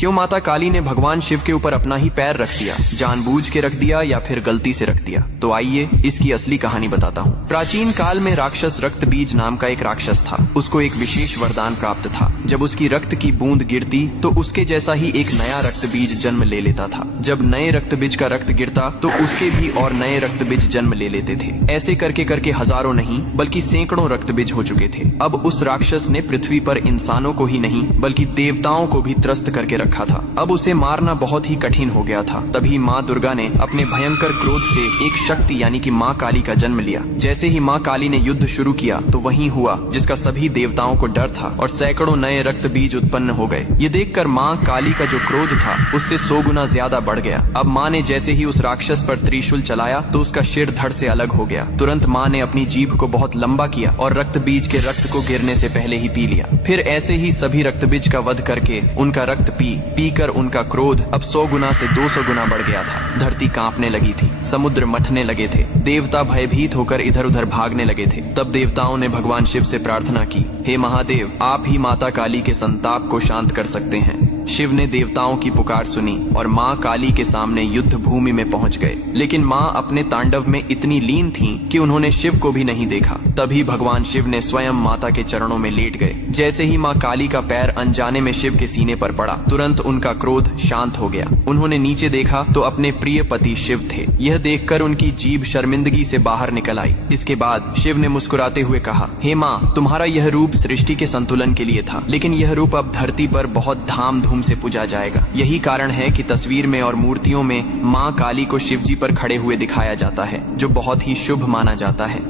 क्यों माता काली ने भगवान शिव के ऊपर अपना ही पैर रख दिया? जानबूझ के रख दिया या फिर गलती से रख दिया? तो आइए इसकी असली कहानी बताता हूँ। प्राचीन काल में राक्षस रक्त बीज नाम का एक राक्षस था। उसको एक विशेष वरदान प्राप्त था। जब उसकी रक्त की बूंद गिरती तो उसके जैसा ही एक नया रक्त बीज जन्म ले लेता था। जब नए रक्त बीज का रक्त गिरता तो उसके भी और नए रक्त बीज जन्म ले लेते थे। ऐसे करके करके हजारों नहीं बल्कि सैकड़ों रक्त बीज हो चुके थे। अब उस राक्षस ने पृथ्वी पर इंसानों को ही नहीं बल्कि देवताओं को भी त्रस्त करके रखा था। अब उसे मारना बहुत ही कठिन हो गया था। तभी माँ दुर्गा ने अपने भयंकर क्रोध से एक शक्ति यानी कि माँ काली का जन्म लिया। जैसे ही माँ काली ने युद्ध शुरू किया तो वही हुआ जिसका सभी देवताओं को डर था और सैकड़ों नए रक्त बीज उत्पन्न हो गए। ये देखकर माँ काली का जो क्रोध था उससे 100 गुना ज्यादा बढ़ गया। अब माँ ने जैसे ही उस राक्षस पर त्रिशूल चलाया तो उसका सिर धड़ से अलग हो गया। तुरंत माँ ने अपनी जीभ को बहुत लंबा किया और रक्त बीज के रक्त को गिरने से पहले ही पी लिया। फिर ऐसे ही सभी रक्त बीज का वध करके उनका रक्त पी कर उनका क्रोध अब 100 गुना से 200 गुना बढ़ गया था। धरती कांपने लगी थी, समुद्र मथने लगे थे, देवता भयभीत होकर इधर उधर भागने लगे थे। तब देवताओं ने भगवान शिव से प्रार्थना की, हे महादेव, आप ही माता काली के संताप को शांत कर सकते हैं। शिव ने देवताओं की पुकार सुनी और माँ काली के सामने युद्ध भूमि में पहुंच गए। लेकिन माँ अपने तांडव में इतनी लीन थीं कि उन्होंने शिव को भी नहीं देखा। तभी भगवान शिव ने स्वयं माता के चरणों में लेट गए। जैसे ही माँ काली का पैर अनजाने में शिव के सीने पर पड़ा, तुरंत उनका क्रोध शांत हो गया। उन्होंने नीचे देखा तो अपने प्रिय पति शिव थे। यह देखकर उनकी जीभ शर्मिंदगी से बाहर निकल आई। इसके बाद शिव ने मुस्कुराते हुए कहा, हे माँ, तुम्हारा यह रूप सृष्टि के संतुलन के लिए था, लेकिन यह रूप अब धरती पर बहुत धाम धूम से पूजा जाएगा। यही कारण है कि तस्वीर में और मूर्तियों में माँ काली को शिवजी पर खड़े हुए दिखाया जाता है, जो बहुत ही शुभ माना जाता है।